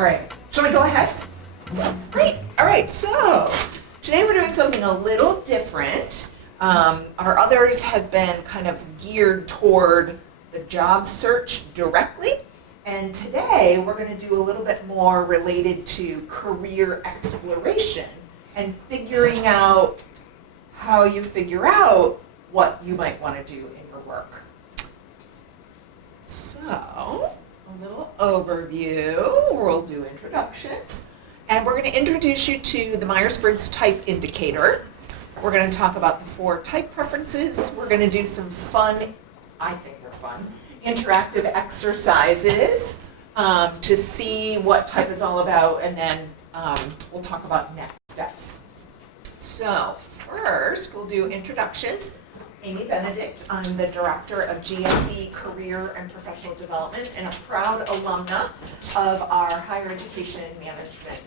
All right, shall we go ahead? Great. All right, so today we're doing something a little different. Our others have been kind of geared toward the job search directly. And today we're going to do a little bit more related to career exploration and figuring out how you figure out what you might want to do in your work. So, a little overview. We'll do introductions. And we're going to introduce you to the Myers-Briggs Type Indicator. We're going to talk about the 4 type preferences. We're going to do some fun, I think they're fun, interactive exercises to see what type is all about, and then we'll talk about next steps. So first, we'll do introductions. Amy Benedict, I'm the Director of GSE Career and Professional Development and a proud alumna of our Higher Education Management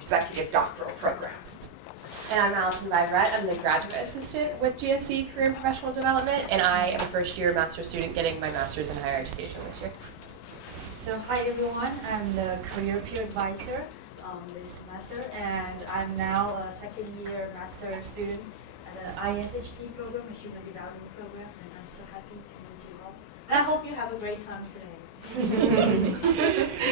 Executive Doctoral Program. And I'm Allison Viverette. I'm the Graduate Assistant with GSE Career and Professional Development, and I am a first-year master's student getting my master's in higher education this year. So hi everyone, I'm the Career Peer Advisor this semester, and I'm now a second-year master's student at the ISHD program, a Human Development Program, and I'm so happy to meet you all. And I hope you have a great time today.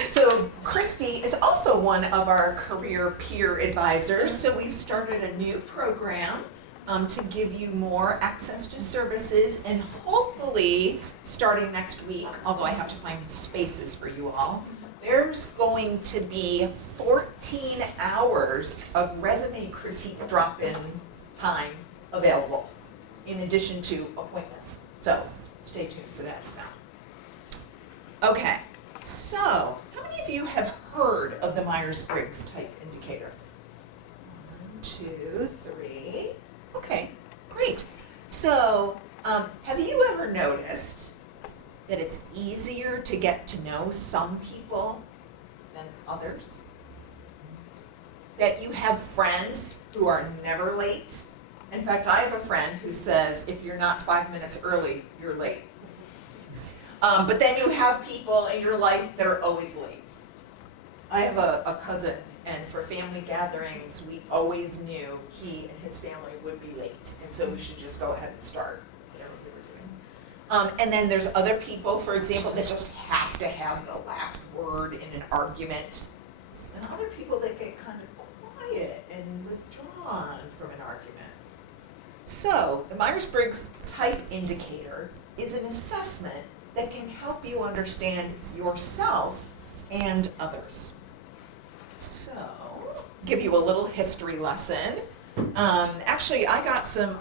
So Christy is also one of our career peer advisors. So we've started a new program to give you more access to services, and hopefully starting next week, although I have to find spaces for you all, there's going to be 14 hours of resume critique drop-in time available in addition to appointments. So stay tuned for that now. Okay, so how many of you have heard of the Myers-Briggs Type Indicator? 1, 2, 3. Okay, great. So have you ever noticed that it's easier to get to know some people than others? That you have friends who are never late? In fact, I have a friend who says if you're not 5 minutes early, you're late. But then you have people in your life that are always late. I have a cousin, and for family gatherings, we always knew he and his family would be late, and so we should just go ahead and start whatever we were doing. And then there's other people, for example, that just have to have the last word in an argument, and other people that get kind of quiet and withdrawn from an argument. So the Myers-Briggs Type Indicator is an assessment that can help you understand yourself and others. So, give you a little history lesson. Actually, I got some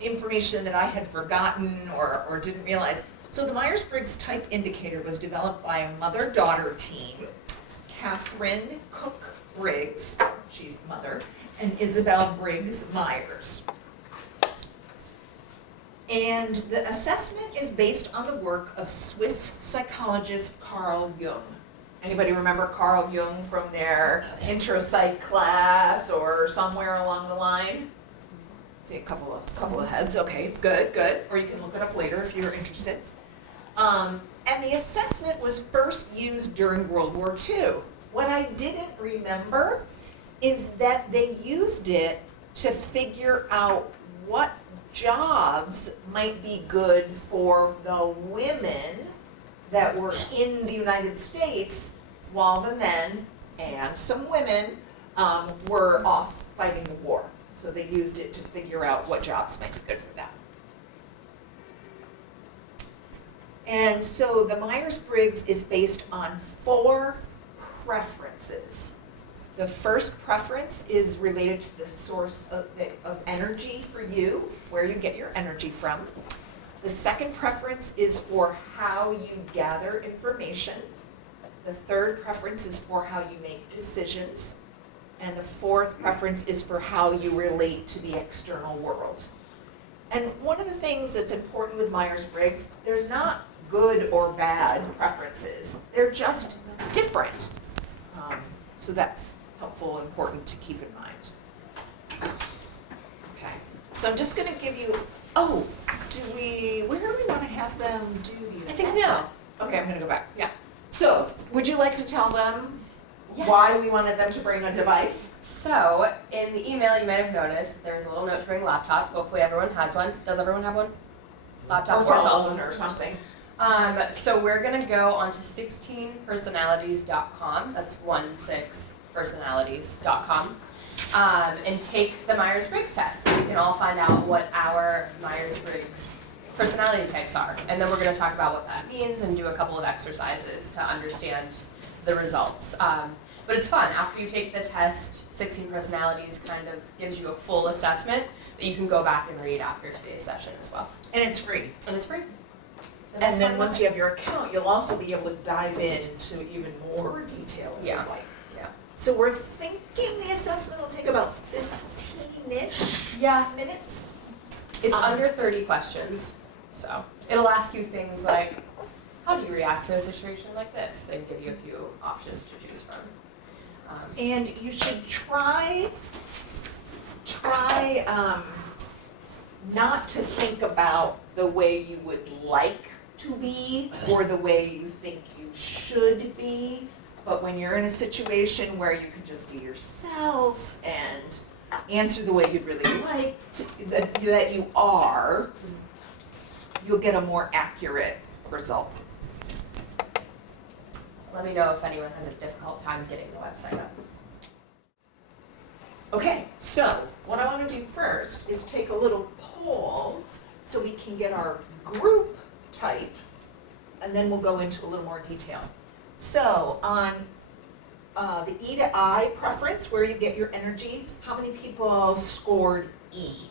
information that I had forgotten or didn't realize. So the Myers-Briggs Type Indicator was developed by a mother-daughter team, Catherine Cook Briggs, she's the mother, and Isabel Briggs Myers. And the assessment is based on the work of Swiss psychologist Carl Jung. Anybody remember Carl Jung from their intro psych class or somewhere along the line? See a couple of heads. Okay, good. Or you can look it up later if you're interested. And the assessment was first used during World War II. What I didn't remember is that they used it to figure out what jobs might be good for the women that were in the United States while the men and some women were off fighting the war. So they used it to figure out what jobs might be good for them. And so the Myers-Briggs is based on 4 preferences. The first preference is related to the source of energy for you, where you get your energy from. The second preference is for how you gather information. The third preference is for how you make decisions. And the fourth preference is for how you relate to the external world. And one of the things that's important with Myers-Briggs, there's not good or bad preferences. They're just different. So that's helpful and important to keep in mind. Okay, so I'm just going to give you, where do we want to have them do the assessment? I think no. Okay, I'm going to go back. Yeah. So, would you like to tell them Yes. why we wanted them to bring a device. So, in the email, you might have noticed that there was a little note to bring a laptop. Hopefully everyone has one. Does everyone have one? Laptop Or or cell phone or something. So we're gonna go onto 16personalities.com. That's 16personalities.com. And take the Myers-Briggs test. So we can all find out what our Myers-Briggs personality types are. And then we're gonna talk about what that means and do a couple of exercises to understand the results. But it's fun. After you take the test, 16 Personalities kind of gives you a full assessment that you can go back and read after today's session as well. And it's free. And it's free. And then once you have your account, you'll also be able to dive into even more detail if you'd Yeah. like. Yeah. So we're thinking the assessment will take about 15-ish Yeah. minutes. It's under 30 questions. So it'll ask you things like, how do you react to a situation like this? And give you a few options to choose from. And you should try not to think about the way you would like to be or the way you think you should be, but when you're in a situation where you can just be yourself and answer the way you'd really like to, that you are, you'll get a more accurate result. Let me know if anyone has a difficult time getting the website up. Okay, so what I want to do first is take a little poll so we can get our group type, and then we'll go into a little more detail. So on the E to I preference, where you get your energy, how many people scored E?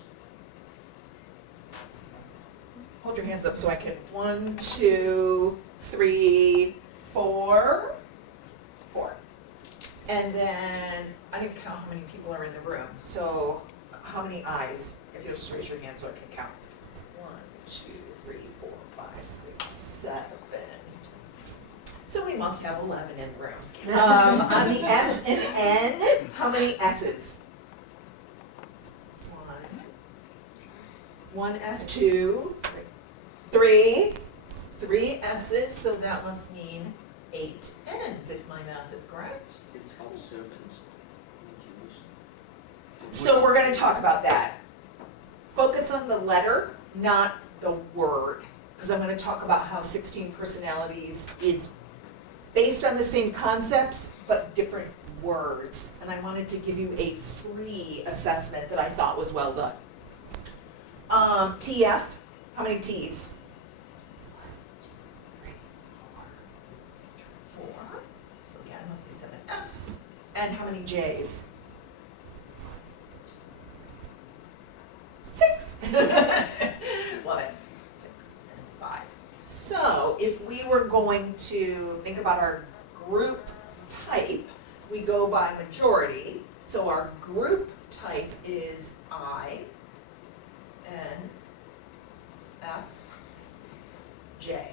Hold your hands up so I can, 1, 2, 3, 4. 4. And then, I didn't count how many people are in the room, so how many I's? If you'll just raise your hand so I can count. 1, 2, 3, 4, 5, 6, 7. So we must have 11 in the room. On the S and N, how many S's? 1 S, 2, 3. 3 S's, so that must mean 8 N's, if my math is correct. It's how servant. So we're going to talk about that. Focus on the letter, not the word, because I'm going to talk about how 16 Personalities is based on the same concepts, but different words. And I wanted to give you a free assessment that I thought was well done. TF, how many T's? 4. So yeah, it must be 7 F's. And how many J's? 6. Love it. 6 and 5. So if we were going to think about our group type, we go by majority. So our group type is I, N, F, J.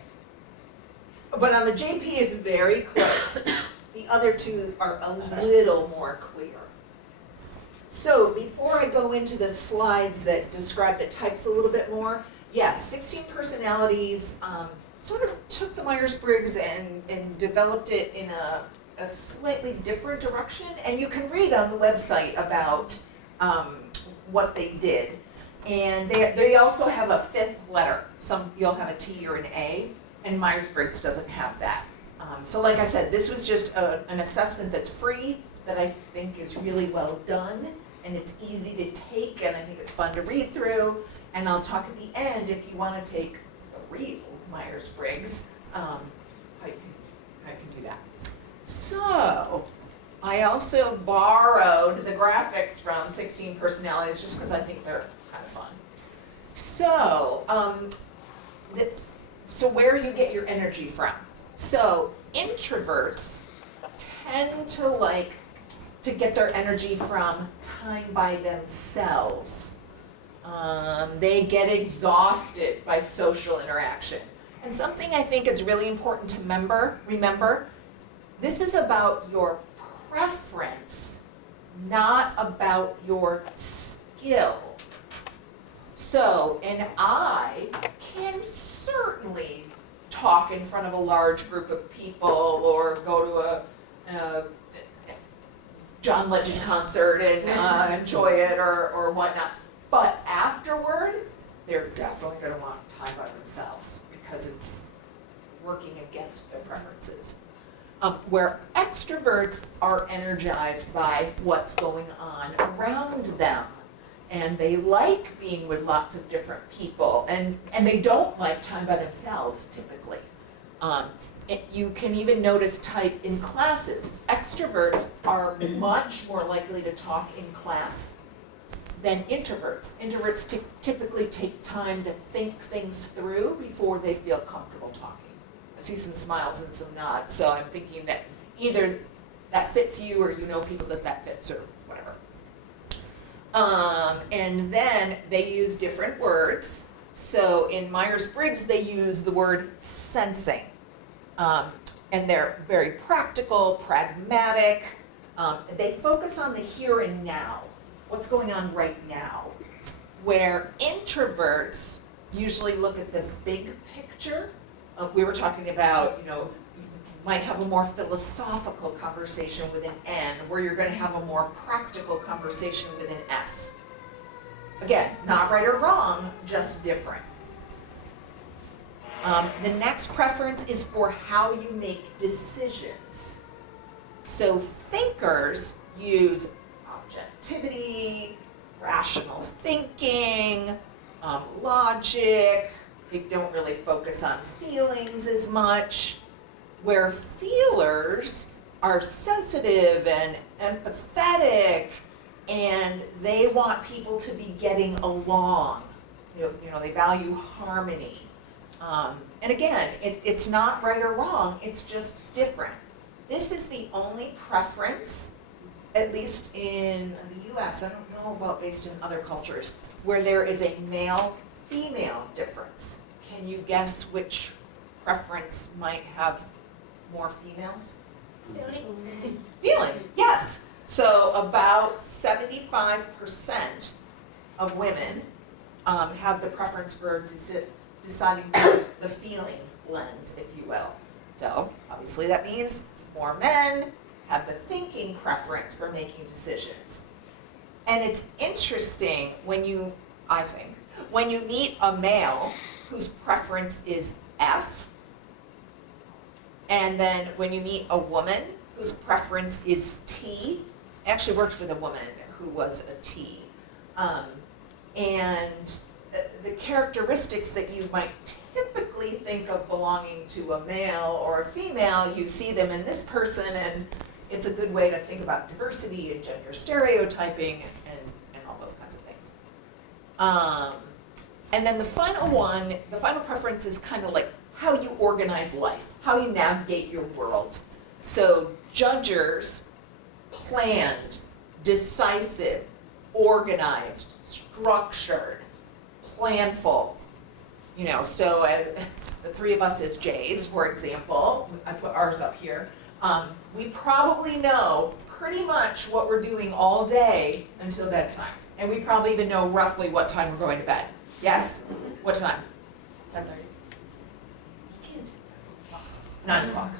But on the JP, it's very close. The other two are a little more clear. So before I go into the slides that describe the types a little bit more, yes, 16 Personalities sort of took the Myers-Briggs and developed it in a slightly different direction. And you can read on the website about what they did. And they also have a 5th letter. Some you'll have a T or an A, and Myers-Briggs doesn't have that. So like I said, this was just an assessment that's free, that I think is really well done, and it's easy to take, and I think it's fun to read through. And I'll talk at the end if you want to take the real Myers-Briggs, how you can do that. So I also borrowed the graphics from 16 Personalities just because I think they're kind of fun. So, so where you get your energy from. So introverts tend to like to get their energy from time by themselves. They get exhausted by social interaction. And something I think is really important to remember, this is about your preference, not about your skill. So an I can certainly talk in front of a large group of people or go to John Legend concert and enjoy it or whatnot. But afterward, they're definitely going to want time by themselves because it's working against their preferences. Where extroverts are energized by what's going on around them. And they like being with lots of different people. And they don't like time by themselves, typically. You can even notice type in classes. Extroverts are much more likely to talk in class than introverts. Introverts typically take time to think things through before they feel comfortable talking. I see some smiles and some nods, so I'm thinking that either that fits you or you know people that fits or whatever. And then they use different words. So in Myers-Briggs, they use the word sensing. And they're very practical, pragmatic. They focus on the here and now, what's going on right now. Where introverts usually look at the big picture. We were talking about, you might have a more philosophical conversation with an N, where you're going to have a more practical conversation with an S. Again, not right or wrong, just different. The next preference is for how you make decisions. So thinkers use objectivity, rational thinking, logic. They don't really focus on feelings as much. Where feelers are sensitive and empathetic, and they want people to be getting along. They value harmony. And again, it's not right or wrong, it's just different. This is the only preference, at least in the US, I don't know about based in other cultures, where there is a male-female difference. Can you guess which preference might have more females? Feeling, yes. So about 75% of women have the preference for deciding the feeling lens, if you will. So obviously that means more men have the thinking preference for making decisions. And it's interesting when you meet a male whose preference is F, and then when you meet a woman whose preference is T. I actually worked with a woman who was a T. And the characteristics that you might typically think of belonging to a male or a female, you see them in this person, and it's a good way to think about diversity and gender stereotyping and all those kinds of things. And then the final preference is kind of like how you organize life, how you navigate your world. So judgers, planned, decisive, organized, structured, planful. So as the three of us as J's, for example, I put ours up here, we probably know pretty much what we're doing all day until bedtime. And we probably even know roughly what time we're going to bed. Yes? What time? 10:30. 9 o'clock.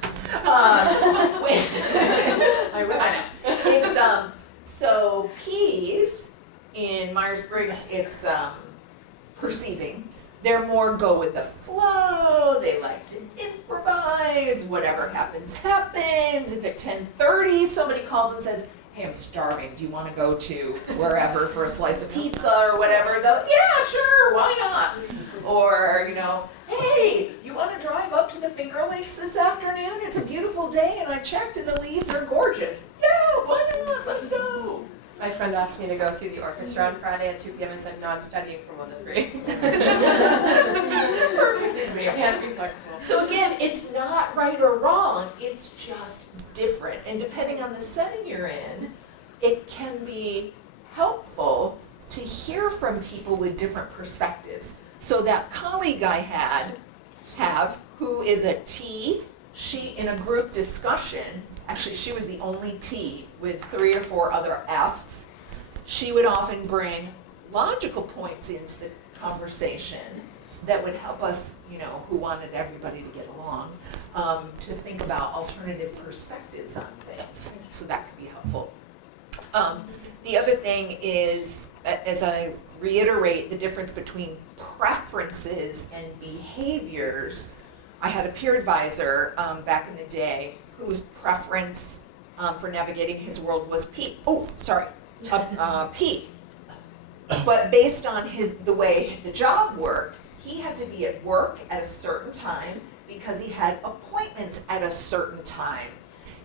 I wish. It's, so P's, in Myers-Briggs, it's perceiving. They're more go with the flow, they like to improvise, whatever happens, happens. If at 10:30 somebody calls and says, hey, I'm starving, do you want to go to wherever for a slice of pizza or whatever? They'll, yeah, sure, why not? Or, hey, you want to drive up to the Finger Lakes this afternoon? It's a beautiful day and I checked and the leaves are gorgeous. Yeah, why not? Let's go. My friend asked me to go see the orchestra on Friday at 2 p.m. and said, no, I'm studying from 1 to 3. Perfect example. Yeah, be flexible. So again, it's not right or wrong, it's just different. And depending on the setting you're in, it can be helpful to hear from people with different perspectives. So that colleague I have, who is a T, she, in a group discussion, actually she was the only T with 3 or 4 other Fs, she would often bring logical points into the conversation that would help us, who wanted everybody to get along, to think about alternative perspectives on things. So that could be helpful. The other thing is, as I reiterate the difference between preferences and behaviors, I had a peer advisor back in the day whose preference for navigating his world was P. P. But based on the way the job worked, he had to be at work at a certain time because he had appointments at a certain time.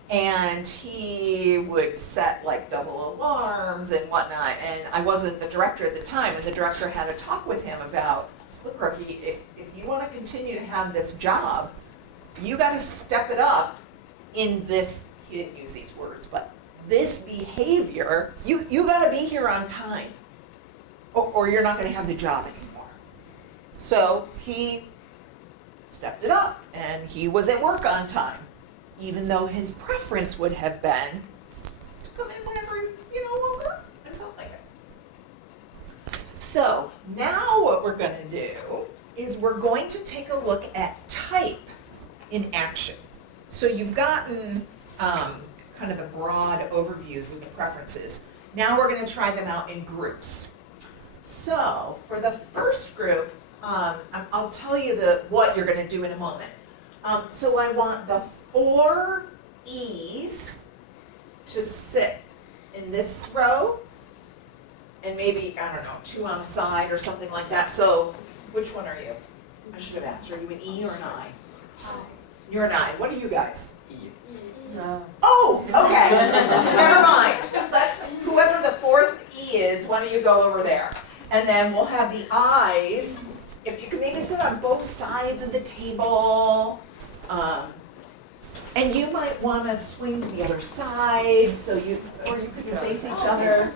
And he would set like double alarms and whatnot, and I wasn't the director at the time, and the director had a talk with him about, look, Rookie, if you want to continue to have this job, you got to step it up in this, he didn't use these words, but this behavior, you got to be here on time, or you're not going to have the job anymore. So he stepped it up, and he was at work on time, even though his preference would have been to come in whenever, woke up and felt like it. So now what we're going to do is we're going to take a look at type in action. So you've gotten kind of the broad overviews of the preferences. Now we're going to try them out in groups. So for the first group, I'll tell you what you're going to do in a moment. So I want the 4 E's to sit in this row, and maybe, I don't know, 2 on the side or something like that. So which one are you? I should have asked, are you an E or an I? You're an I. What are you guys? E. No. Oh, okay. Never mind. Let's, whoever the 4th E is, why don't you go over there? And then we'll have the I's. If you can maybe sit on both sides of the table. And you might want to swing to the other side, so or you could face each other.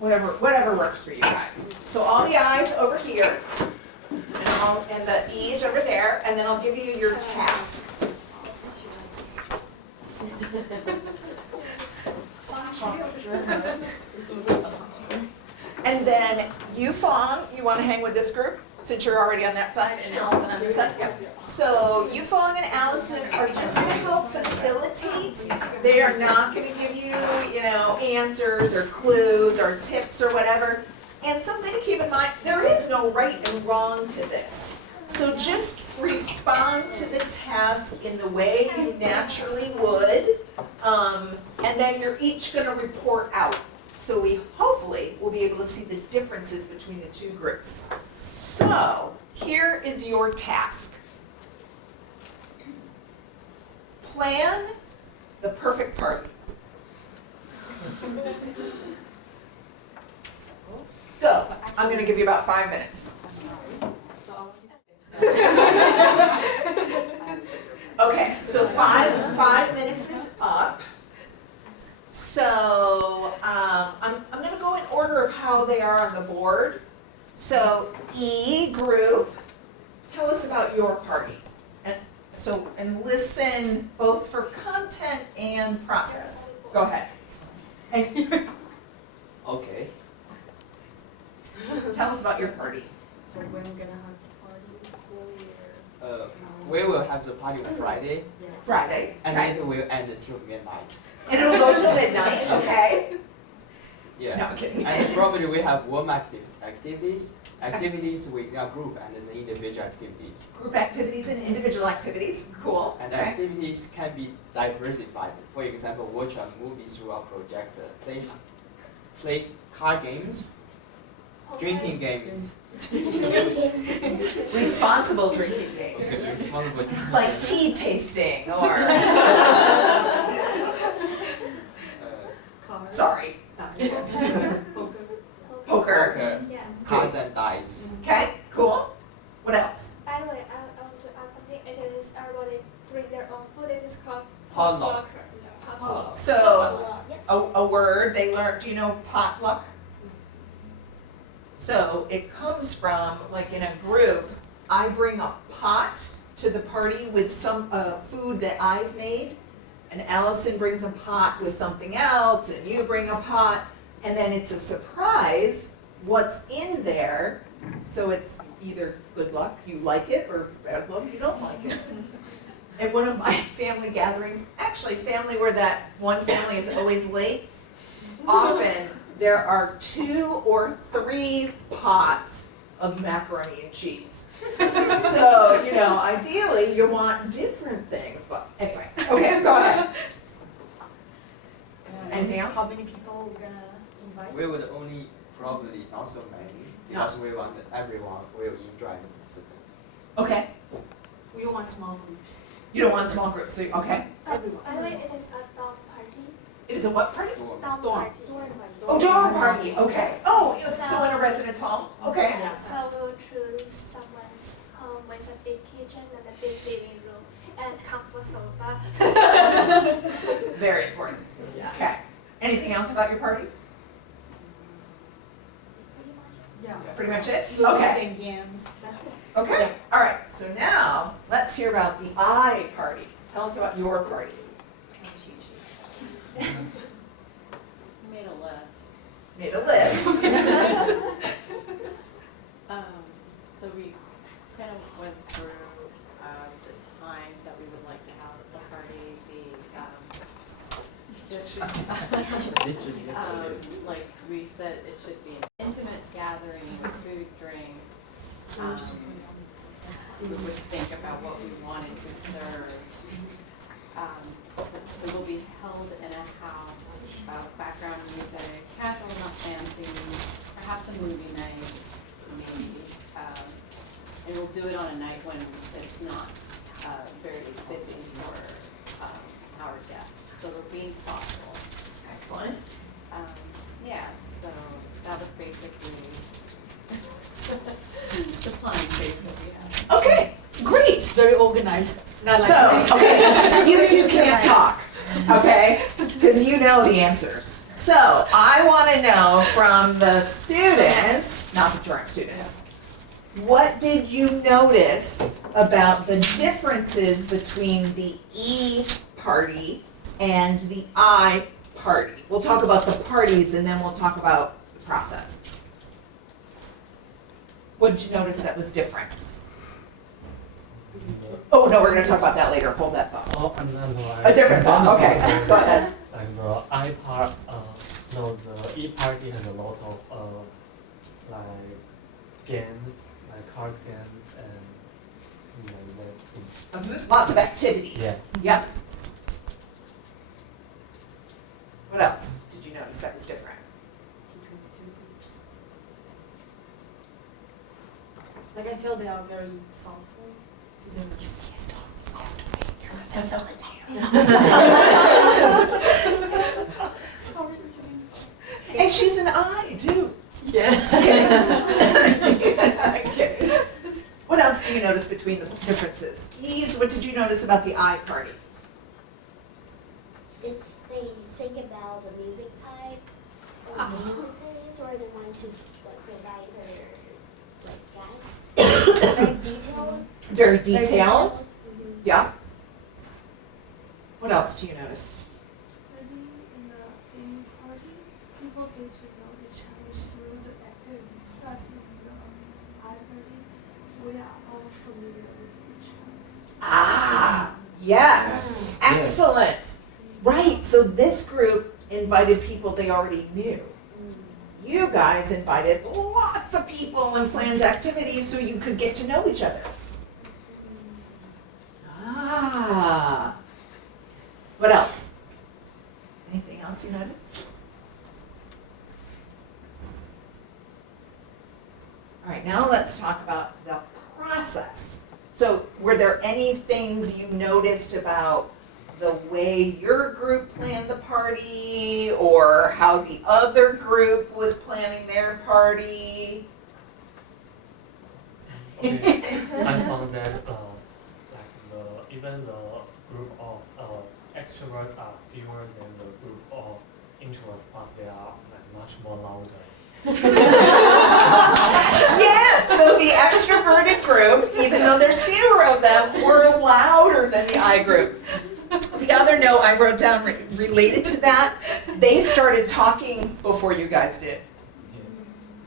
Whatever works for you guys. So all the I's over here, and the E's over there, and then I'll give you your task. And then Yufang, you want to hang with this group, since you're already on that side, and Allison on this side? So Yufang and Allison are just going to help facilitate. They are not going to give you, answers or clues or tips or whatever. And something to keep in mind, there is no right and wrong to this. So just respond to the task in the way you naturally would, and then you're each going to report out. So we hopefully will be able to see the differences between the 2 groups. So here is your task. Plan the perfect party. Go. I'm going to give you about 5 minutes. Okay, so five minutes is up. So I'm going to go in order of how they are on the board. So E group, tell us about your party. And listen both for content and process. Go ahead. And Okay. tell us about your party. So when we're gonna have the party, We will have the party on Friday, Friday. and Okay. then it will end until midnight. And it'll go till midnight, okay? Yeah. No, I'm kidding. And probably we have warm activities within a group, and then individual activities. Group activities and individual activities. Cool. And Okay. activities can be diversified. For example, watch a movie through a projector, play card games, drinking games. Responsible drinking games. Okay, responsible. Like tea tasting or, cards. sorry, Poker. poker. Poker, Yeah. cards and dice. Okay, cool. What else? By the way, I want to add something. It is everybody bring their own food. It is called Potluck. Potluck. So, Yeah. a word they learned, do you know potluck? So it comes from, like in a group, I bring a pot to the party with some food that I've made, and Allison brings a pot with something else, and you bring a pot, and then it's a surprise what's in there. So it's either good luck, you like it, or bad luck, you don't like it. at one of my family gatherings, actually family where that one family is always late, often there are 2 or 3 pots of macaroni and cheese. So, you know, ideally you want different things, but anyway, okay, go ahead. Anything else? How many people we're gonna invite? We would only probably not so many because we want that everyone will enjoy and participate. Okay, We don't want small groups. you don't want small groups, so, okay. Everyone. By the way, it is a dorm party. It is a what party? Dorm. Dorm Dorm. party. Oh, dorm party, okay. Oh, so in a residence hall, okay. Yeah, so we'll choose someone's home with a big kitchen and a big living room and comfortable sofa. Very important. Okay. Anything else about your party? Yeah. Pretty much it? Food Okay. and games. That's it. Okay, all right, so now let's hear about the I party. Tell us about your party. Made a list. Made a list. So we kind of went through the time that we would like to have at the party, Literally, that's what it is. like we said, it should be an intimate gathering with food, drinks. We would think about what we wanted to serve. So it will be held in a house, background music, casual, not fancy, perhaps a movie night, maybe. And we'll do it on a night when it's not very busy for our guests. So we're being thoughtful. Excellent. Yeah, so that was basically the planning phase that we had. Okay, great. Very organized. Not like So, okay, you two can't talk, okay? Because you know the answers. So, I want to know from the students, not the current students, what did you notice about the differences between the E party and the I party? We'll talk about the parties and then we'll talk about the process. What did you notice that was different? Oh, no, we're going to talk about that later. Hold that thought. Oh, no, A different thought, okay. Go ahead. And the I part, no, the E party has a lot of like games, like card games, and that things. Lots of activities. Yeah. Yep. What else did you notice that was different? Like I feel they are very thoughtful. And she's an I too. Yeah. Okay. What else do you notice between the differences? Ease, what did you notice about the I party? Did they think about the music type or the music things, or they want to like provide their like guys? Very detailed. Very detailed. Mhm. Yeah. What else do you notice? Maybe in the gaming party, people get to know each other through the activities, but in the library, we are all familiar with each other. Ah, yes. Excellent. Right, so this group invited people they already knew. You guys invited lots of people and planned activities so you could get to know each other. Ah. What else? Anything else you noticed? All right, now let's talk about the process. So were there any things you noticed about the way your group planned the party or how the other group was planning their party? Okay. I found that even the group of extroverts are fewer than the group of introverts, but they are like much more louder. Yes, so the extroverted group, even though there's fewer of them, were louder than the I group. The other note I wrote down related to that, they started talking before you guys did.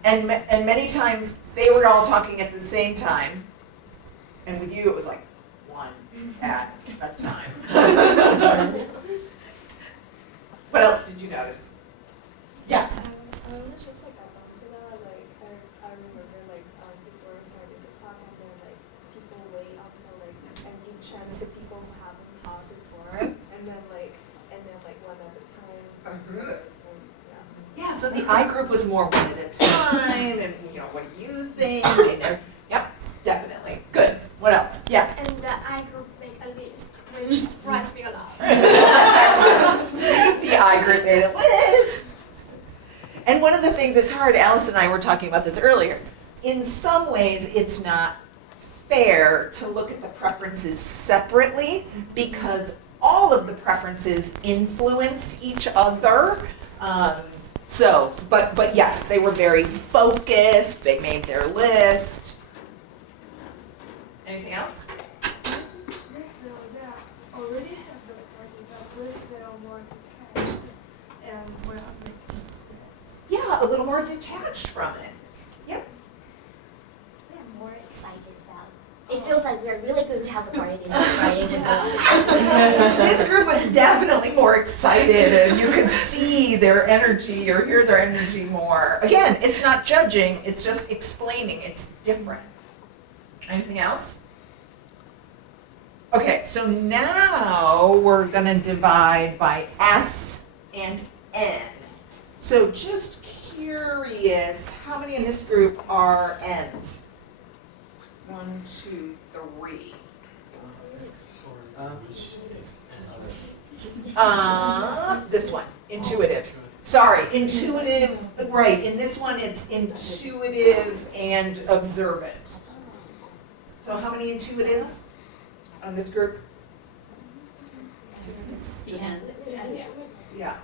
And many times they were all talking at the same time. And with you it was like 1, one at a time. What else did you notice? Yeah. I was just like about like I remember like people were starting to talk and then like people wait until like and give chance to people who haven't talked before and then one at a time. Yeah, so the I group was more one at a time, and what do you think? And yep, definitely. Good. What else? Yeah. And the I group make a list, which surprised me a lot. The I group made a list. And one of the things that's hard, Allison and I were talking about this earlier, in some ways it's not fair to look at the preferences separately because all of the preferences influence each other. But yes, they were very focused, they made their list. Anything else? They already have the party, but they are more detached and we are making friends. Yeah, a little more detached from it. Yep. We're more excited about it. It feels like we're really going to have a party this Friday. This group was definitely more excited, and you could see their energy or hear their energy more. Again, it's not judging, it's just explaining. It's different. Anything else? Okay, so now we're going to divide by S and N. So just curious, how many in this group are N's? 1, 2, 3. This one, intuitive. Sorry, intuitive, right, in this one it's intuitive and observant. So how many intuitives on this group? Just, yeah,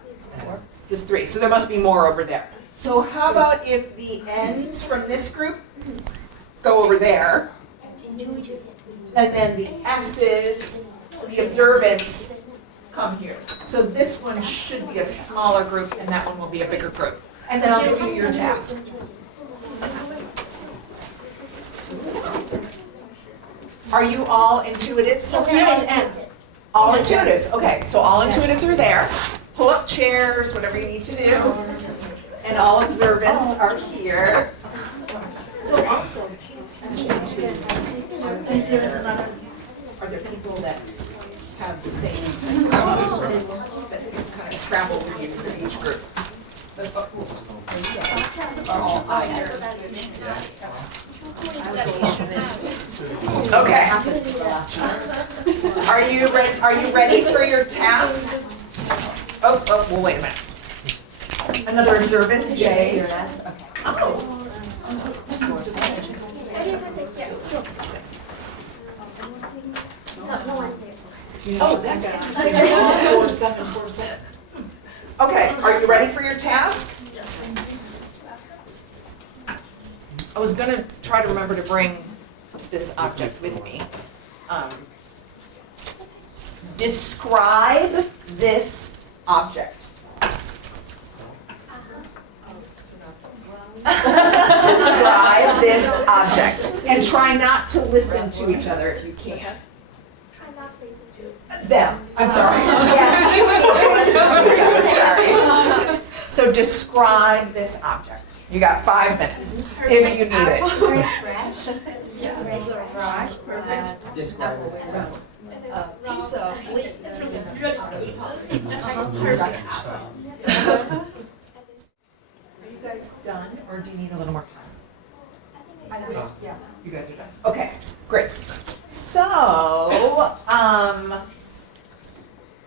just 3, so there must be more over there. So how about if the N's from this group go over there, and then the S's, the observants, come here. So this one should be a smaller group, and that one will be a bigger group. And then I'll give you your task. Are you all intuitives? So here is N. All intuitives. Okay, so all intuitives are there. Pull up chairs, whatever you need to do. And all observants are here. So also pay attention to are there people that have the same that kind of travel with you for each group? So are all okay. Are you ready for your task? Oh, well, wait a minute. Another observant, Jay. Oh. Oh, that's interesting. 4747. Okay, are you ready for your task? I was going to try to remember to bring this object with me. Describe this object. Describe this object. And try not to listen to each other if you can. Try not to listen to Them. I'm sorry. Yes, you need to listen to me. I'm sorry. So describe this object. You got 5 minutes if you need it. very fresh. Describe it. Piece of leaf. Are you guys done, or do you need a little more time? I think it's Yeah. You guys are done. Okay, great. So, I'm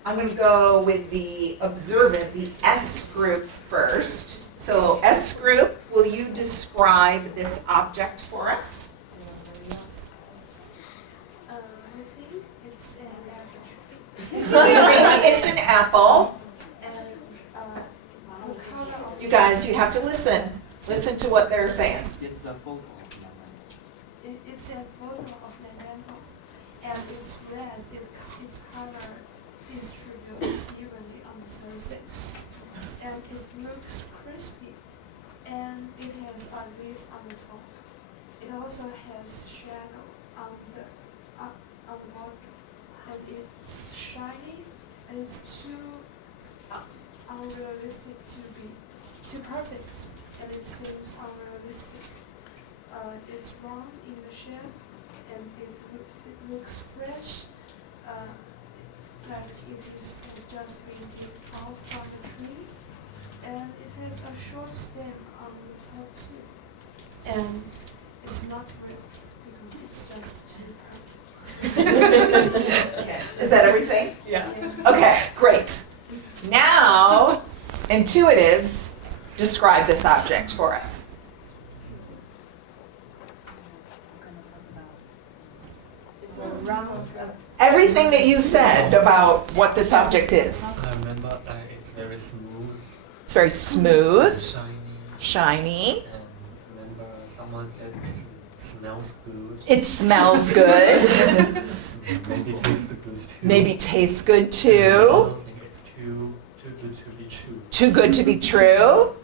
going to go with the observant, the S group first. So, S group, will you describe this object for us? I think it's an apple. You think it's an apple. And the color of You guys, you have to listen. Listen to what they're saying. It's a photo of my it's a photo of an apple, and it's red. Its color distributes evenly on the surface, and it looks crispy, and it has a leaf on the top. It also has shadow on the bottom. it's too unrealistic to be too perfect, and it seems unrealistic. It's round in the shape, and it looks fresh, like it has just been digged out from the tree, and it has a short stem on the top too. And it's not real because it's just too perfect. Okay. Is that everything? Yeah. Okay, great. Now, intuitives, describe this object for us. It's a round. Everything that you said about what this object is. I remember that it's very smooth, It's very smooth, shiny, shiny, and remember someone said it smells good. it smells good, Maybe tastes good too. maybe tastes good I too. don't think it's too good to be true. Too good to be true.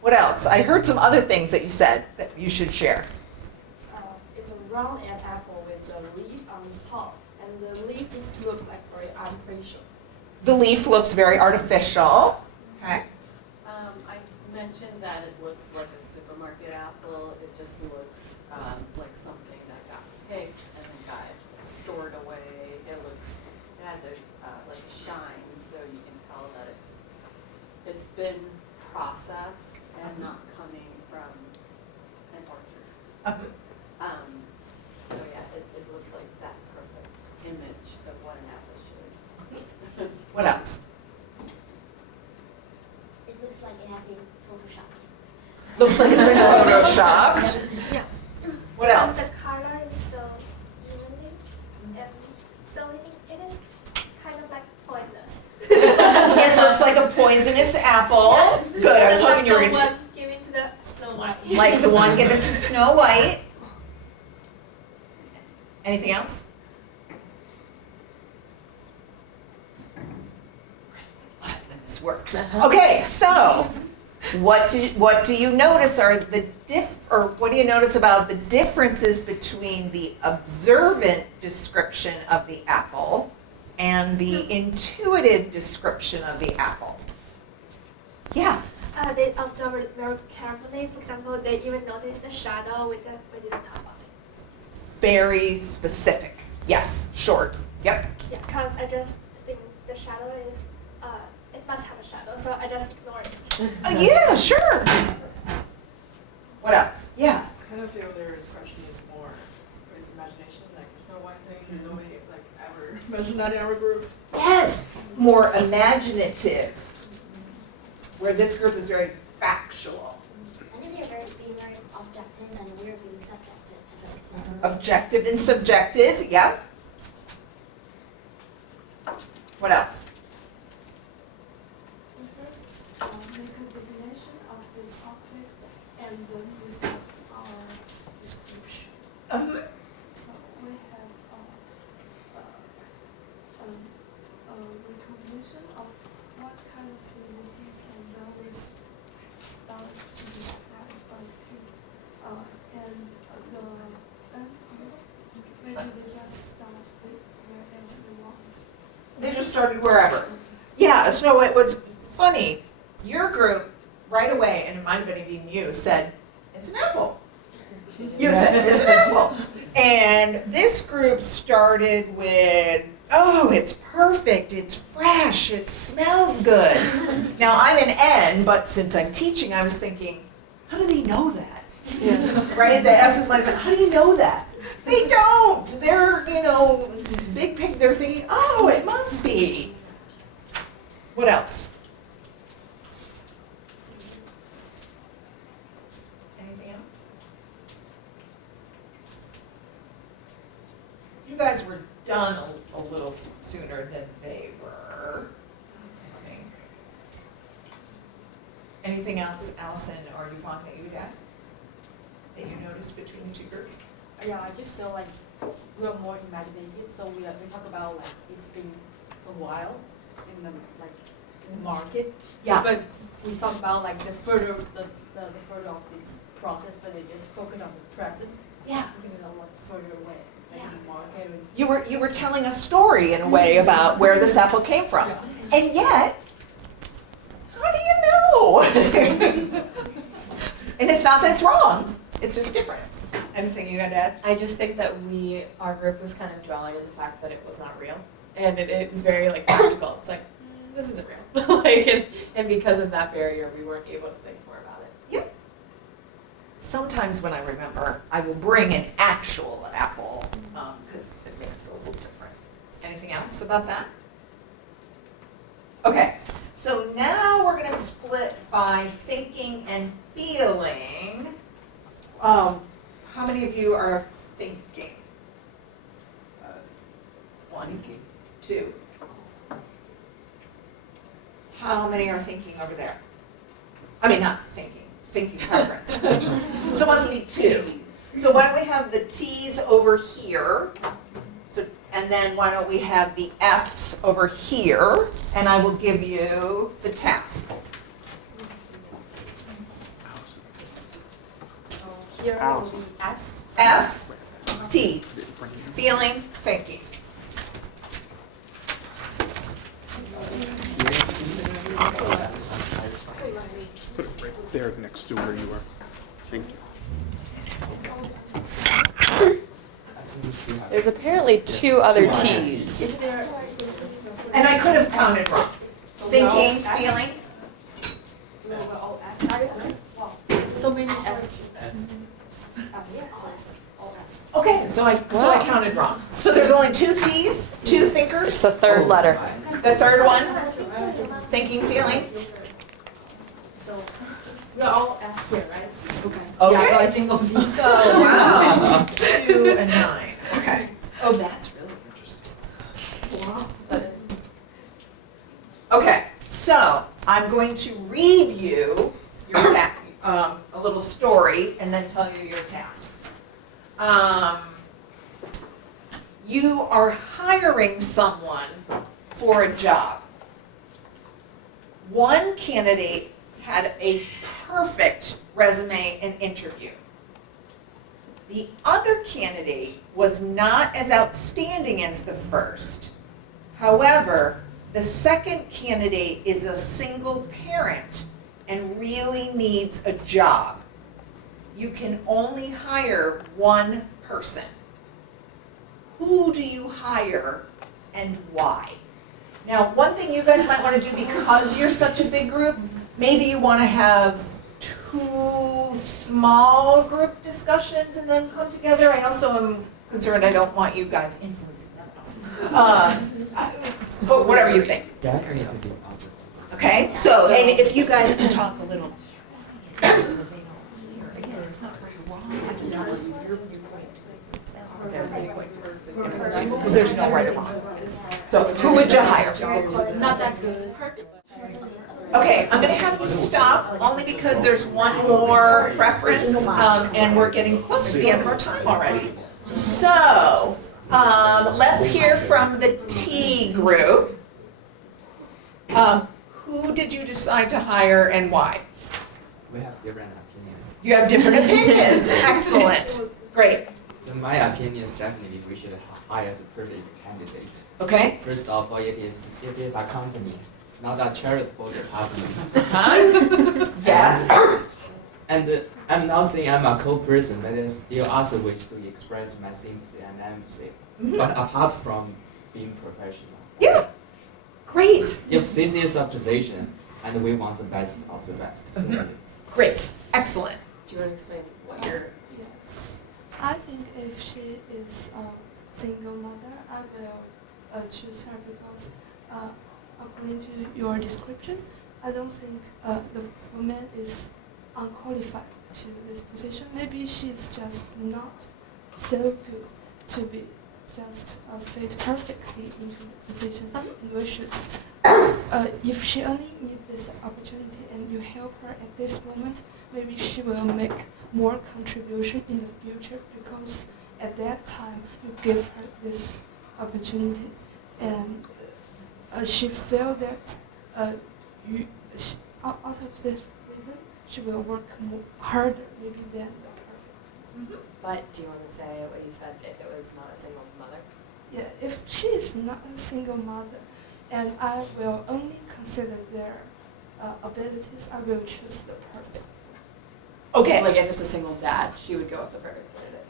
What else? I heard some other things that you said that you should share. It's a round and apple with a leaf on its top, and the leaf just look like very artificial. The leaf looks very artificial. Okay. I mentioned that it looks like a supermarket apple. It just looks like something that got picked and then got stored away. It has a like a shine, so you can tell that it's been processed and not coming from an orchard. So yeah, it looks like that perfect image of what an apple should. What else? It looks like it has been photoshopped. Looks like it's been photoshopped. Yeah. What Because else? the color is so evenly, and so I think it is kind of like poisonous. It looks like a poisonous apple. Good, I was Just hoping you were like going the to one given to the Snow White. like the one given to Snow White. Anything else? Glad that this works. Okay, so what do you notice are the what do you notice about the differences between the observant description of the apple and the intuitive description of the apple? Yeah. They observe it very carefully. For example, they even notice the shadow we didn't talk about it. Very specific. Yes, short. Yep. Yeah, because I just think the shadow is, it must have a shadow, so I just ignore it. Yeah, sure. What else? Yeah. I kind of feel their expression is more of his imagination, like the Snow White thing. Nobody like ever imagined that in our group. Yes, more imaginative. Where this group is very factual. I think they're being very objective and we're being subjective to those things. Objective and subjective, yep. What else? First, make a definition of this object and then we start our description. So we have a recognition of what kind of thing this is, and then we start to discuss about it. Maybe they just start with wherever they want. They just started wherever. Yeah, so it was funny. Your group, right away, and it might have been even you, said, it's an apple. You said, it's an apple. And this group started with, oh, it's perfect, it's fresh, it smells good. Now, I'm an N, but since I'm teaching, I was thinking, how do they know that? Right? The S's might have been, how do you know that? They don't. They're, big pig, they're thinking, oh, it must be. What else? Anything else? You guys were done a little sooner than they were, I think. Anything else, Allison or Yufang, that you would add? That you noticed between the two groups? Yeah, I just feel like we're more imaginative, so we talk about like it's been a while in the market. Yeah. But we talk about like the further of this process, but they just focus on the present. Yeah. I think it's a lot further away, like Yeah. the market. You were telling a story in a way about where this apple came from. Yeah. And yet, how do you know? And it's not that it's wrong, it's just different. Anything you got to add? I just think that our group was kind of dwelling on the fact that it was not real. And it was very like practical. It's like, this isn't real. and because of that barrier, we weren't able to think more about it. Yep. Sometimes when I remember, I will bring an actual apple, because it makes it a little different. Anything else about that? Okay, so now we're gonna split by thinking and feeling. How many of you are thinking? One, Thinking. two. How many are thinking over there? I mean, not thinking preference. So it must be two. So why don't we have the T's over here? So, and then why don't we have the F's over here? And I will give you the task. So here will be F. F, T, feeling, thinking. Put it right there next to where you are. Thank you. There's apparently 2 other T's. Is there? And I could have counted wrong. Thinking, feeling. No, we're all F. Wow. So many F. Yeah, so all F. Okay, so I counted wrong. So there's only 2 T's, 2 thinkers. It's the third letter. The third one, thinking, feeling. So we're all F here, right? Okay. Okay. Yeah, so I think of So, wow, 2 and 9. Okay. Oh, that's really interesting. wow. That is. Okay, so I'm going to read you your a little story and then tell you your task. You are hiring someone for a job. One candidate had a perfect resume and interview. The other candidate was not as outstanding as the first. However, the second candidate is a single parent and really needs a job. You can only hire one person. Who do you hire and why? Now, one thing you guys might want to do, because you're such a big group, maybe you want to have 2 small group discussions and then come together. I also am concerned I don't want you guys influencing them. But whatever you think. Okay, so, and if you guys can talk a little. So they don't hear. Again, it's not right or wrong, I just want to see your viewpoint. Their viewpoint. Because there's no right or wrong. So who would you hire? Not that good. Perfect. Okay, I'm gonna have you stop, only because there's one more reference, and we're getting close to the end of our time already. So, let's hear from the T group. Who did you decide to hire and why? We have different opinions. You have different opinions. Excellent. Great. So my opinion is definitely we should hire as a perfect candidate. Okay. First of all, it is a company, not a charitable department. Huh? Yes. And I'm not saying I'm a cold person, but there's still other ways to express my sympathy and empathy. Mhm. But apart from being professional. Yeah. Great. If this is a position and we want the best of the best. So Mhm. Great. Excellent. Do you want to explain what you're... Yes. I think if she is a single mother, I will choose her because according to your description, I don't think the woman is unqualified to this position. Maybe she's just not so good to be just fit perfectly into the position. And we should, if she only needs this opportunity and you help her at this moment, maybe she will make more contribution in the future because at that time you give her this opportunity and she feel that out of this reason she will work harder maybe than the perfect. But do you want to say what you said if it was not a single mother? Yeah, if she is not a single mother and I will only consider their abilities. I will choose the perfect. Okay. Like if it's a single dad, she would go with the perfect candidate.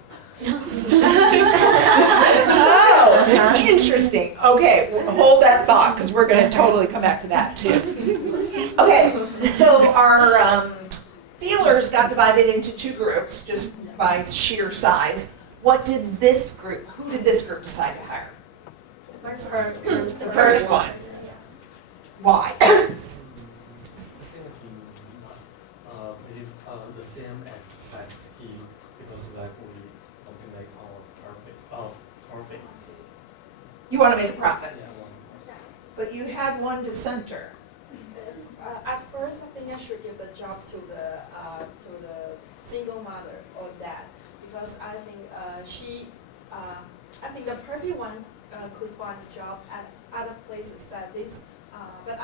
Oh, interesting. Okay, hold that thought, because we're gonna totally come back to that too. Okay, so our feelers got divided into two groups, just by sheer size. What did this group, who did this group decide to hire? The first one. Why? I think it's it is the same as that scheme because like we want to make our perfect. You want to make a profit, Yeah, but you had one dissenter. At first, I think I should give the job to the single mother or dad, because I think I think the perfect one could find a job at other places that this. But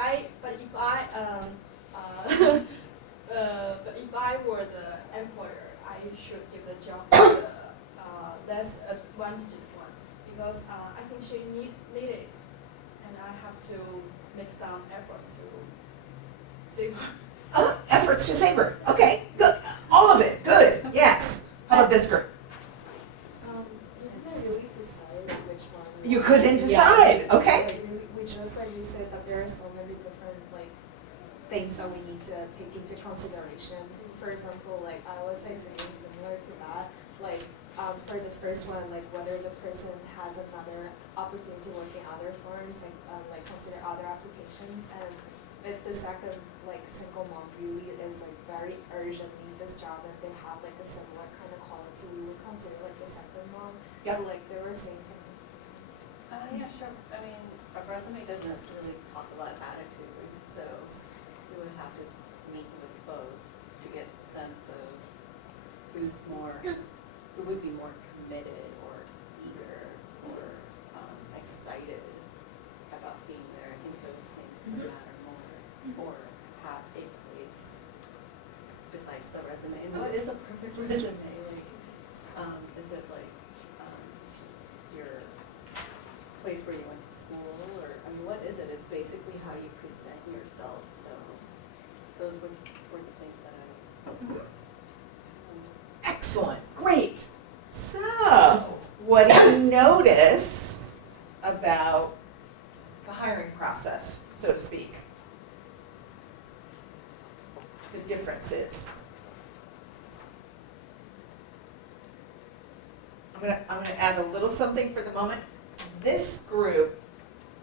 if I were the employer, I should give the job to the less advantageous one, because I think she need it, and I have to make some efforts to save her. Oh, efforts to save her. Okay, good. All of it, good. Yes. How about this group? We didn't really decide which one. You couldn't decide. Okay. Like, we just like we said that there are so many different like things that we need to take into consideration. So for example, like I was like saying similar to that, like for the first one, like whether the person has another opportunity to work in other firms, like consider other applications, and if the second like single mom really is like very urgent need this job, if they have like a similar kind of quality, we would consider like the second mom. Yep. But like they were saying something. Yeah, sure. I mean, a resume doesn't really talk a lot of attitude, so we would have to meet with both to get a sense of who would be more committed or eager or excited about being there. I think those things would matter more, or have a place besides the resume. And what is a perfect resume? Like, is it like your place where you went to school, or I mean, what is it? It's basically how you present yourself. So those were the things that I. Excellent. Great. So, what do you notice about the hiring process, so to speak? The differences. I'm gonna add a little something for the moment. This group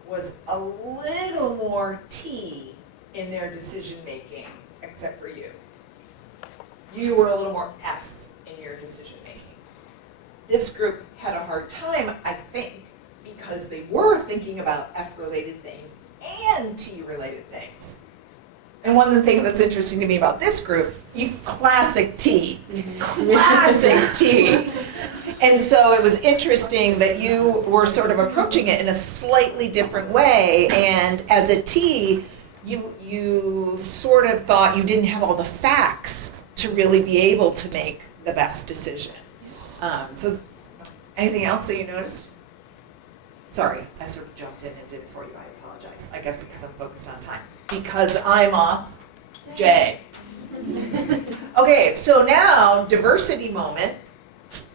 was a little more T in their decision making, except for you. You were a little more F in your decision making. This group had a hard time, I think, because they were thinking about F-related things and T-related things. And one of the things that's interesting to me about this group, classic T, classic T. And so it was interesting that you were sort of approaching it in a slightly different way. And as a T, you sort of thought you didn't have all the facts to really be able to make the best decision. So anything else that you noticed? Sorry, I sort of jumped in and did it for you. I apologize. I guess because I'm focused on time. Because I'm a J. Okay, so now diversity moment.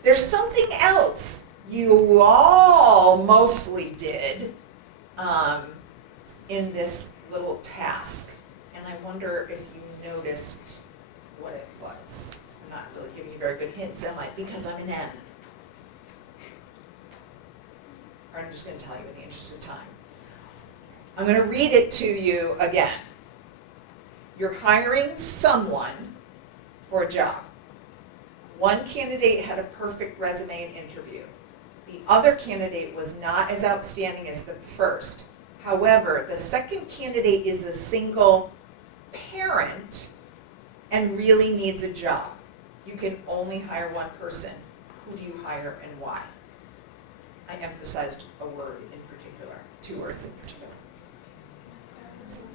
There's something else you all mostly did in this little task. And I wonder if you noticed what it was. I'm not really giving you very good hints, am I? Because I'm an M. Or I'm just going to tell you in the interest of time. I'm going to read it to you again. You're hiring someone for a job. One candidate had a perfect resume and interview. The other candidate was not as outstanding as the first. However, the second candidate is a single parent and really needs a job. You can only hire one person. Who do you hire and why? I emphasized a word in particular, 2 words in particular.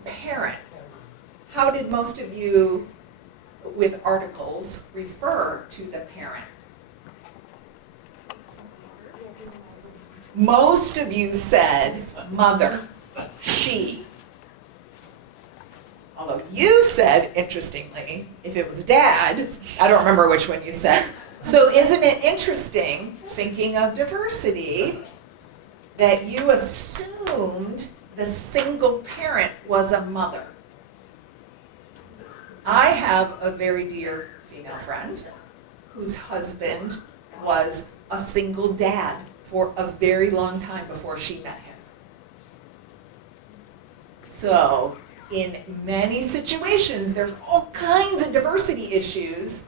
Parent. How did most of you with articles refer to the parent? Most of you said mother. she. Although you said, interestingly, if it was dad, I don't remember which one you said. So isn't it interesting, thinking of diversity, that you assumed the single parent was a mother? I have a very dear female friend whose husband was a single dad for a very long time before she met him. So, in many situations, there's all kinds of diversity issues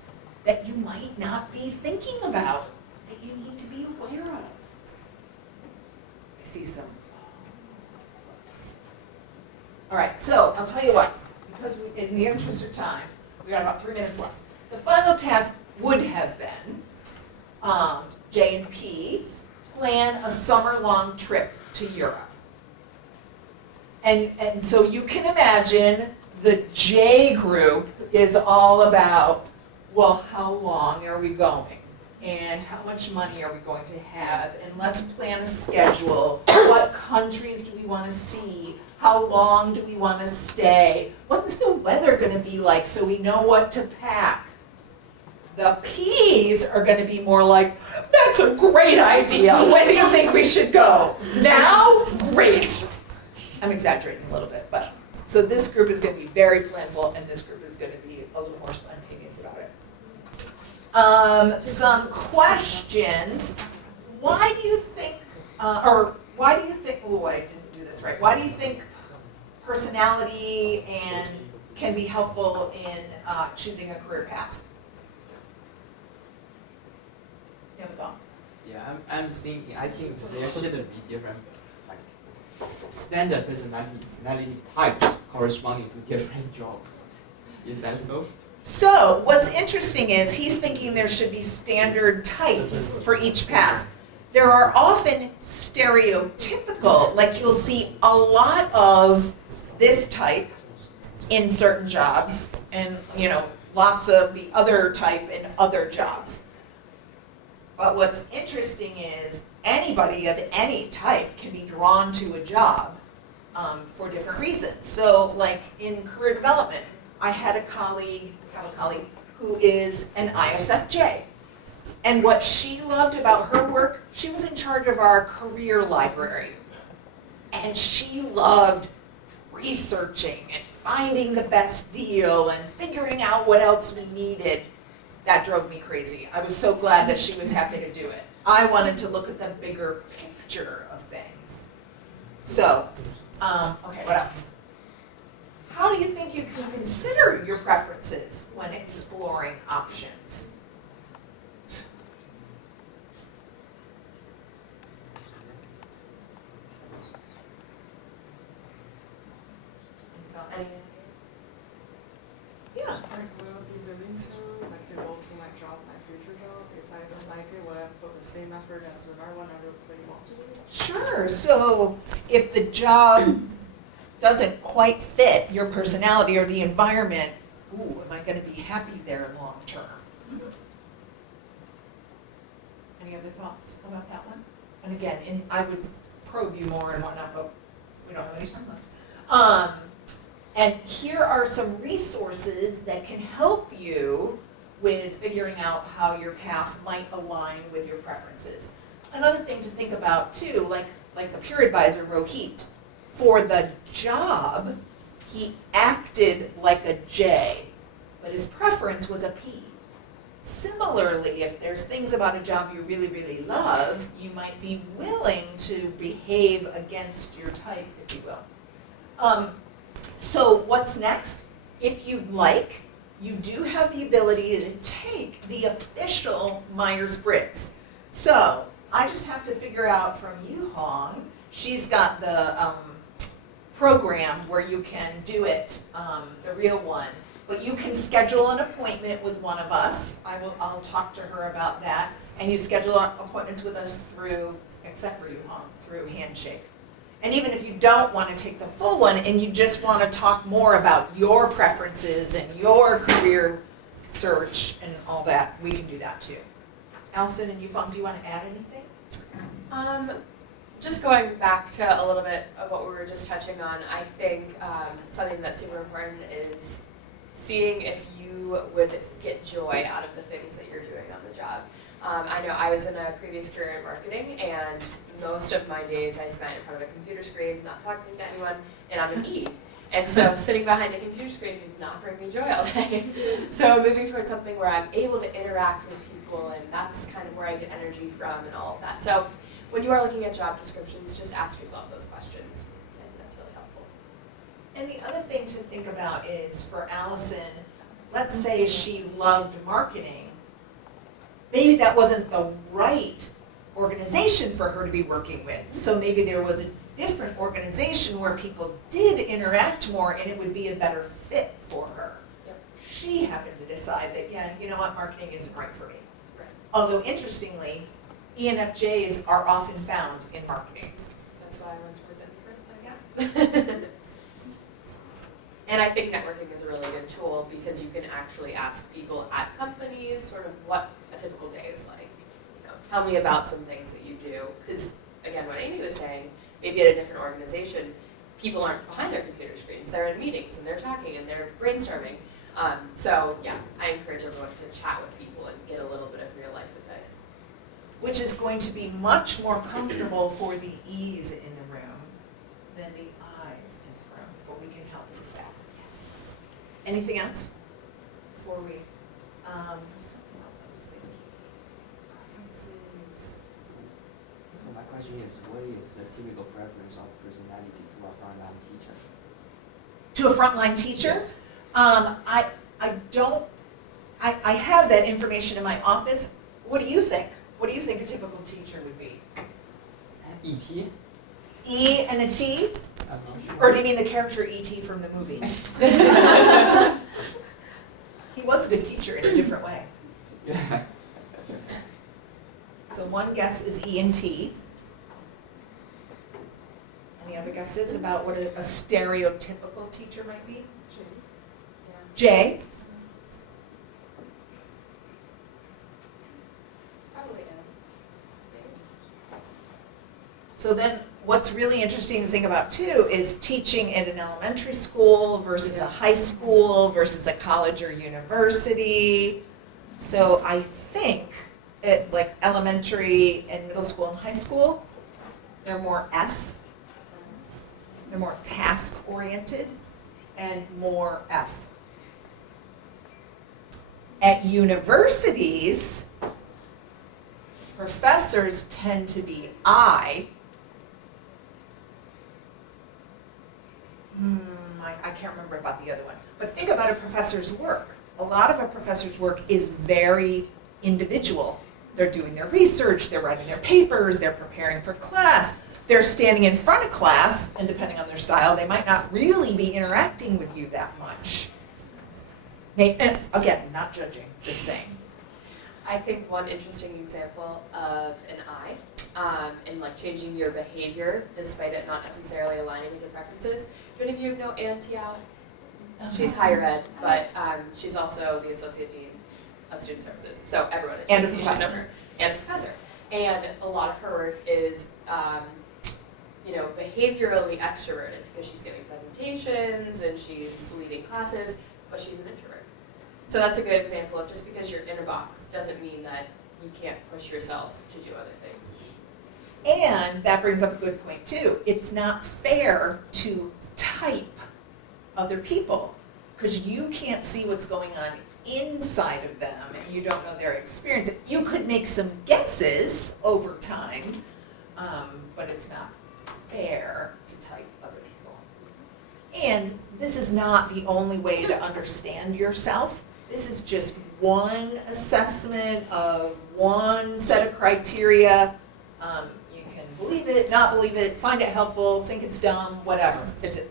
that you might not be thinking about, that you need to be aware of. I see some. All right, so I'll tell you what, because in the interest of time, we got about 3 minutes left. The final task would have been J and P plan a summer-long trip to Europe. And so you can imagine the J group is all about, well, how long are we going? And how much money are we going to have? And let's plan a schedule. What countries do we want to see? How long do we want to stay? What's the weather going to be like so we know what to pack? The P's are going to be more like, that's a great idea. When do you think we should go? Now? Great. I'm exaggerating a little bit, but so this group is going to be very planful, and this group is going to be a little more spontaneous about it. Some questions. Why do you think, oh, I didn't do this right. Why do you think personality and can be helpful in choosing a career path? You have a thought? Yeah, I'm thinking, I think there shouldn't be different, like, standard personality types corresponding to different jobs. Is that so? So, what's interesting is he's thinking there should be standard types for each path. There are often stereotypical, like you'll see a lot of this type in certain jobs, and lots of the other type in other jobs. But what's interesting is anybody of any type can be drawn to a job for different reasons. So, like in career development, I have a colleague who is an ISFJ. And what she loved about her work, she was in charge of our career library. And she loved researching and finding the best deal and figuring out what else we needed. That drove me crazy. I was so glad that she was happy to do it. I wanted to look at the bigger picture of things. So, okay, what else? How do you think you can consider your preferences when exploring options? Yeah. Like, will I be willing to devote to my job, my future job? If I don't like it, will I put the same effort as the other one I really want to do? Sure. So if the job doesn't quite fit your personality or the environment, ooh, am I going to be happy there long term? Any other thoughts about that one? And again, I would probe you more and whatnot, but we don't have any time left. And here are some resources that can help you with figuring out how your path might align with your preferences. Another thing to think about too, like the peer advisor Rohit, for the job, he acted like a J, but his preference was a P. Similarly, if there's things about a job you really, really love, you might be willing to behave against your type, if you will. So what's next? If you'd like, you do have the ability to take the official Myers-Briggs. So I just have to figure out from Yufang, she's got the program where you can do it, the real one. But you can schedule an appointment with one of us. I'll talk to her about that. And you schedule appointments with us through, except for Yufang, through Handshake. And even if you don't want to take the full one and you just want to talk more about your preferences and your career search and all that, we can do that too. Allison and Yufang, do you want to add anything? just going back to a little bit of what we were just touching on, I think something that's super important is seeing if you would get joy out of the things that you're doing on the job. I know I was in a previous career in marketing, and most of my days I spent in front of a computer screen, not talking to anyone, and I'm an E. And so sitting behind a computer screen did not bring me joy all day. So moving towards something where I'm able to interact with people, and that's kind of where I get energy from and all of that. So when you are looking at job descriptions, just ask yourself those questions, and that's really helpful. And the other thing to think about is for Allison, let's say she loved marketing. Maybe that wasn't the right organization for her to be working with. So maybe there was a different organization where people did interact more and it would be a better fit for her. Yep. She happened to decide that, yeah, you know what, marketing isn't right for me. Right. Although interestingly, ENFJs are often found in marketing. That's why I went towards it in the first place. Yeah. And I think networking is a really good tool because you can actually ask people at companies sort of what a typical day is like. You know, tell me about some things that you do. Because again, what Amy was saying, maybe at a different organization, people aren't behind their computer screens. They're in meetings and they're talking and they're brainstorming. So yeah, I encourage everyone to chat with people and get a little bit of real life advice. Which is going to be much more comfortable for the E's in the room than the I's in the room, but we can help you with that. Yes. Anything else before we, something else I was thinking, preferences. So my question is, what is the typical preference of personality to a frontline teacher? To a frontline teacher? Yes. I have that information in my office. What do you think? What do you think a typical teacher would be? E.T.? E and a T? I'm not sure. Or do you mean the character E.T. from the movie? He was a good teacher in a different way. Yeah. So one guess is E and T. Any other guesses about what a stereotypical teacher might be? J? Probably So then what's really interesting to think about too is teaching at an elementary school versus a high school versus a college or university. So I think at like elementary and middle school and high school, they're more S. They're more task oriented and more F. At universities, professors tend to be I. I can't remember about the other one. But think about a professor's work. A lot of a professor's work is very individual. They're doing their research, they're writing their papers, they're preparing for class. They're standing in front of class, and depending on their style, they might not really be interacting with you that much. And again, not judging, just saying. I think one interesting example of an I, and like changing your behavior despite it not necessarily aligning with your preferences. Do any of you know Ann Tiao? She's higher ed, but she's also the Associate Dean of Student Services. So everyone is And a association professor. of her. And a professor. And a lot of her work is behaviorally extroverted because she's giving presentations and she's leading classes, but she's an introvert. So that's a good example of just because you're in a box doesn't mean that you can't push yourself to do other things. And that brings up a good point too. It's not fair to type other people because you can't see what's going on inside of them and you don't know their experience. You could make some guesses over time, but it's not fair to type other people. And this is not the only way to understand yourself. This is just one assessment of one set of criteria. You can believe it, not believe it, find it helpful, think it's dumb, whatever. Is it?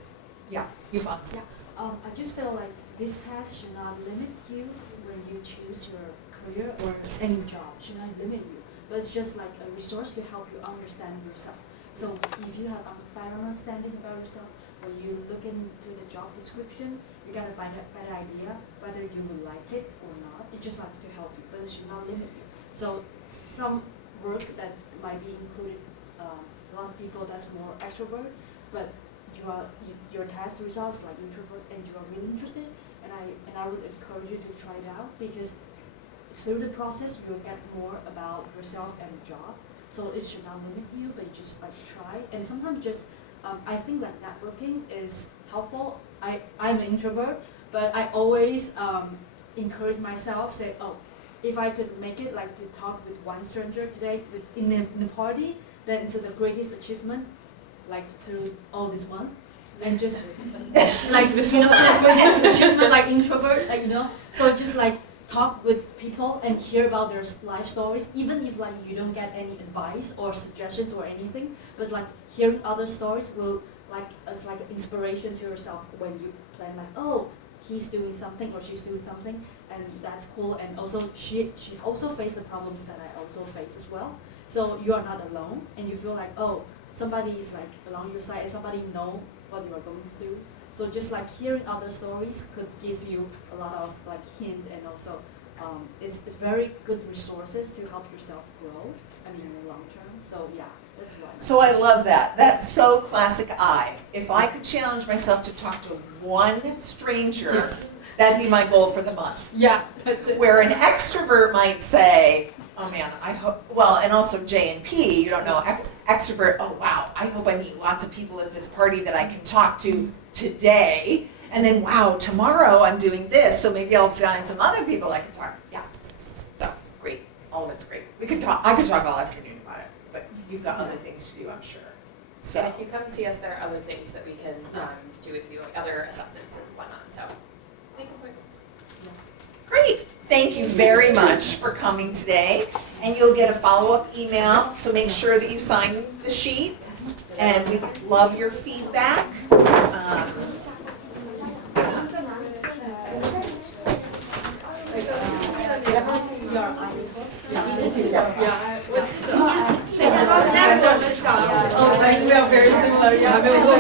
Yeah, Yufang. Yeah, I just feel like this test should not limit you when you choose your career or any job. Should not limit you, but it's just like a resource to help you understand yourself. So if you have a better understanding about yourself, when you look into the job description, you're gonna find a better idea whether you will like it or not. It's just like to help you, but it should not limit you. So some work that might be included, a lot of people that's more extrovert, but your test results like introvert and you are really interested, and I would encourage you to try it out, because through the process you'll get more about yourself and the job. So it should not limit you, but you just like try. And sometimes just I think that networking is helpful. I'm an introvert, but I always encourage myself, say, oh, if I could make it like to talk with one stranger today in a party, then it's the greatest achievement, like through all this month. And just like this, you know, the greatest achievement, like introvert, like, you know, so just like talk with people and hear about their life stories, even if like you don't get any advice or suggestions or anything, but like hearing other stories will like as like inspiration to yourself when you plan like, oh, he's doing something or she's doing something, and that's cool. And also she also faced the problems that I also face as well. So you are not alone, and you feel like, oh, somebody is like along your side and somebody know what you are going through. So just like hearing other stories could give you a lot of like hint, and also it's very good resources to help yourself grow, I mean, in the long term. So yeah, that's why. So I love that. That's so classic I. If I could challenge myself to talk to one stranger, that'd be my goal for the month. Yeah, that's it. Where an extrovert might say, oh man, I hope, well, and also J and P, you don't know, extrovert, oh wow, I hope I meet lots of people at this party that I can talk to today. And then, wow, tomorrow I'm doing this, so maybe I'll find some other people I can talk to. Yeah, so great, all of it's great. We could talk, I could talk all afternoon about it, but you've got other things to do, I'm sure. So. And if you come and see us, there are other things that we can do with you, like other assessments and whatnot, so make appointments. Great. Thank you very much for coming today. And you'll get a follow-up email, so make sure that you sign the sheet. And we love your feedback. We are very similar. Yeah.